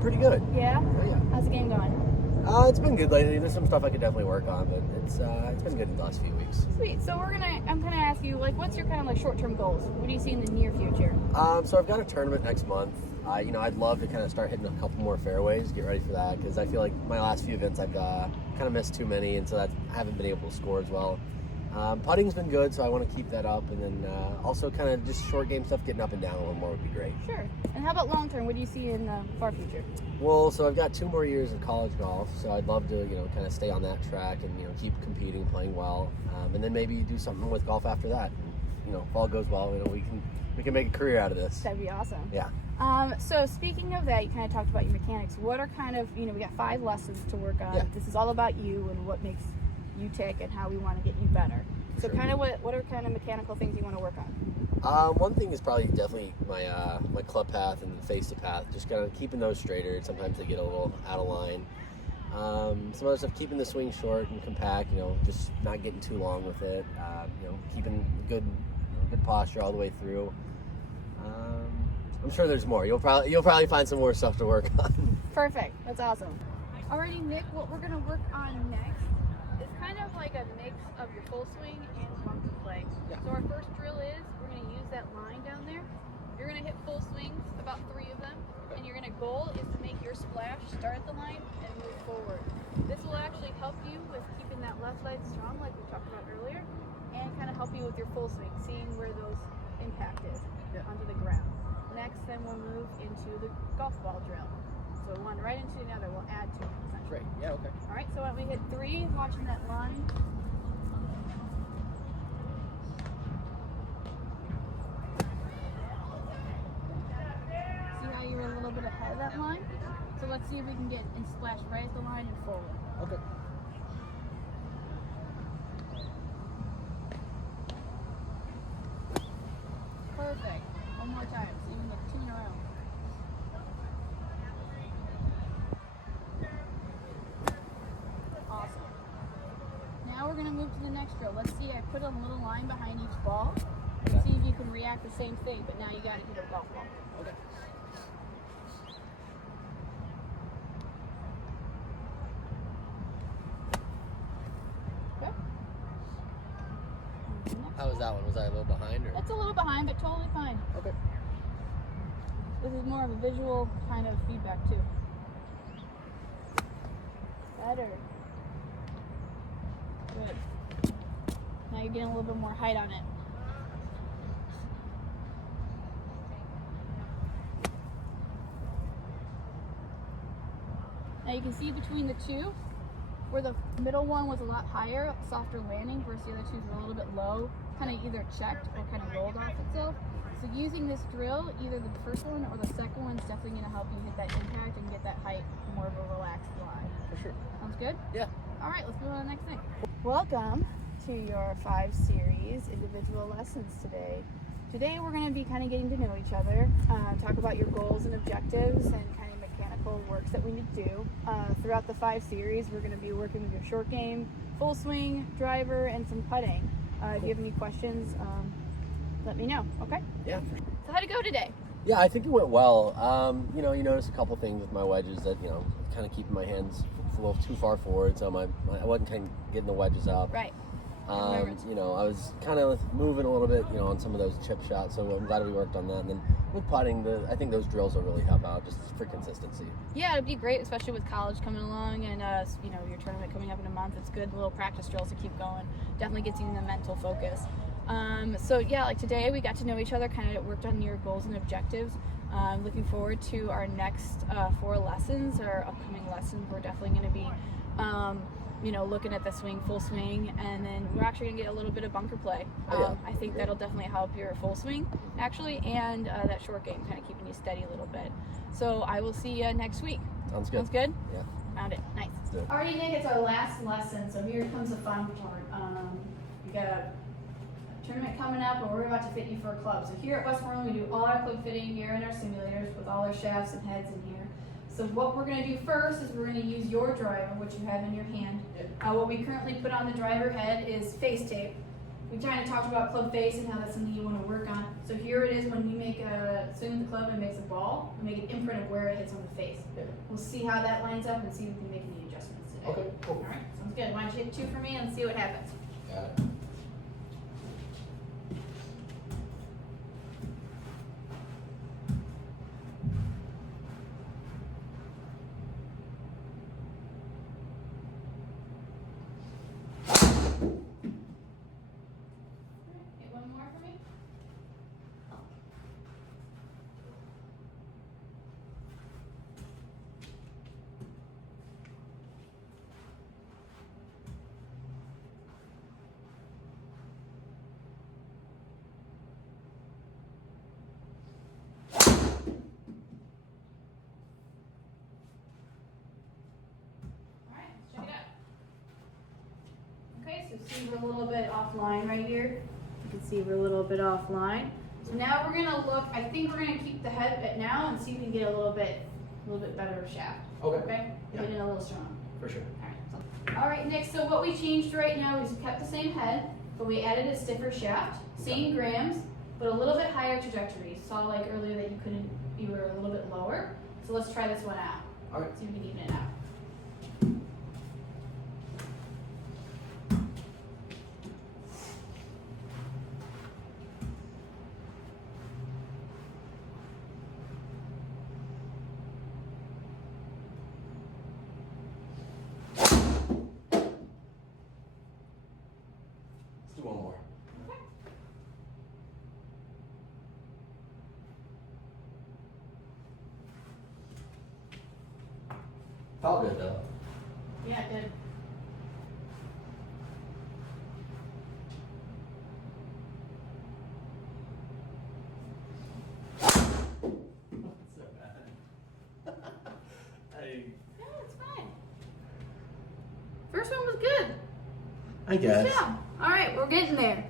Pretty good. Yeah? Oh, yeah. How's the game going? It's been good lately. There's some stuff I could definitely work on, but it's been good in the last few weeks. Sweet. So I'm gonna ask you, like, what's your kind of like short-term goals? What do you see in the near future? So I've got a tournament next month. I'd love to kind of start hitting a couple more fairways, get ready for that, because I feel like my last few events I've kind of missed too many, and so I haven't been able to score as well. Putting's been good, so I want to keep that up, and then also kind of just short game stuff, getting up and down a little more would be great. Sure. And how about long-term? What do you see in the far future? Well, so I've got 2 more years of college golf, so I'd love to, kind of stay on that track and, keep competing, playing well, and then maybe do something with golf after that. And, if all goes well, we can make a career out of this. That'd be awesome. Yeah. So speaking of that, you kind of talked about your mechanics. What are kind of, we got 5 lessons to work on. Yeah. This is all about you and what makes you tick and how we want to get you better. So Sure. kind of what are kind of mechanical things you want to work on? One thing is probably definitely my club path and face to path, just kind of keeping those straighter. Sometimes they get a little out of line. Some other stuff, keeping the swing short and compact, just not getting too long with it. Keeping good posture all the way through. I'm sure there's more. You'll probably find some more stuff to work on. Perfect. That's awesome. Alrighty, Nick, what we're going to work on next is kind of like a mix of your full swing and bunker play. Yeah. So our first drill is we're going to use that line down there. You're going to hit full swings, about 3 of them, and your goal is to make your splash start at the line and move forward. This will actually help you with keeping that left leg strong, like we talked about earlier, and kind of help you with your full swing, seeing where those impact is onto the ground. Next, then we'll move into the golf ball drill. So one right into another will add to it, essentially. Great. Yeah. Okay. All right, so when we hit 3, watching that line. See how you're a little bit ahead of that line? So let's see if we can get and splash right at the line and forward. Okay. Perfect. One more time, so you can get 2 in a row. Awesome. Now we're going to move to the next drill. Let's see, I put a little line behind each ball. Let's see if you can react the same thing, but now you got to hit a golf ball. Okay. Okay. How was that one? Was I a little behind or? That's a little behind, but totally fine. Okay. This is more of a visual kind of feedback too. Better. Good. Now you're getting a little bit more height on it. Now you can see between the two, where the middle one was a lot higher, softer landing, versus the other two were a little bit low, kind of either checked or kind of rolled off itself. So using this drill, either the first one or the second one is definitely going to help you hit that impact and get that height more of a relaxed lie. For sure. Sounds good? Yeah. All right, let's move on to the next thing. Welcome to your 5 series individual lessons today. Today we're going to be kind of getting to know each other, talk about your goals and objectives and kind of mechanical works that we need to do. Throughout the 5 series, we're going to be working with your short game, full swing, driver, and some putting. If you have any questions, let me know, okay? Yeah. So how'd it go today? Yeah, I think it went well. You notice a couple things with my wedges that, kind of keeping my hands a little too far forward, so I wasn't kind of getting the wedges up. Right. I was kind of moving a little bit, on some of those chip shots, so I'm glad we worked on that. And then with putting, I think those drills will really help out just for consistency. Yeah, it'd be great, especially with college coming along and, your tournament coming up in a month. It's good little practice drills to keep going. Definitely gets you in the mental focus. Like today we got to know each other, kind of worked on your goals and objectives. Looking forward to our next 4 lessons, our upcoming lessons. We're definitely going to be, looking at the swing, full swing, and then we're actually going to get a little bit of bunker play. I think that'll definitely help your full swing, actually, and that short game, kind of keeping you steady a little bit. So I will see you next week. Sounds good. Sounds good? Yeah. Found it. Nice. Good. Alrighty, Nick, it's our last lesson, so here comes the fun part. We got a tournament coming up, and we're about to fit you for a club. So here at Westmoreland, we do all our club fitting here in our simulators with all our shafts and heads in here. So what we're going to do first is we're going to use your driver, which you have in your hand. What we currently put on the driver head is face tape. we kind of talked about club face and how that's something you want to work on. So here it is when you make a swing with the club and makes a ball, we make an imprint of where it hits on the face. Yeah. We'll see how that lines up and see if we can make any adjustments today. Okay, cool. All right, sounds good. Why don't you hit 2 for me and see what happens? Got it. Hit 1 more for me. Alright, let's check it out. Okay, so see we're a little bit offline right here. You can see we're a little bit offline. So now we're gonna look, I think we're gonna keep the head at now and see if we can get a little bit better shaft. Okay. Okay? Yeah. Get it a little stronger. For sure. Alright, Nick, so what we changed right now is we kept the same head, but we added a stiffer shaft, same grams, but a little bit higher trajectory. You saw like earlier that you were a little bit lower. So let's try this one out. Alright. See if we can even it out. Let's do one more. Okay. Felt good though. Yeah, good. So bad. No, it's fine. First one was good. I guess. Good job. All right, we're getting there.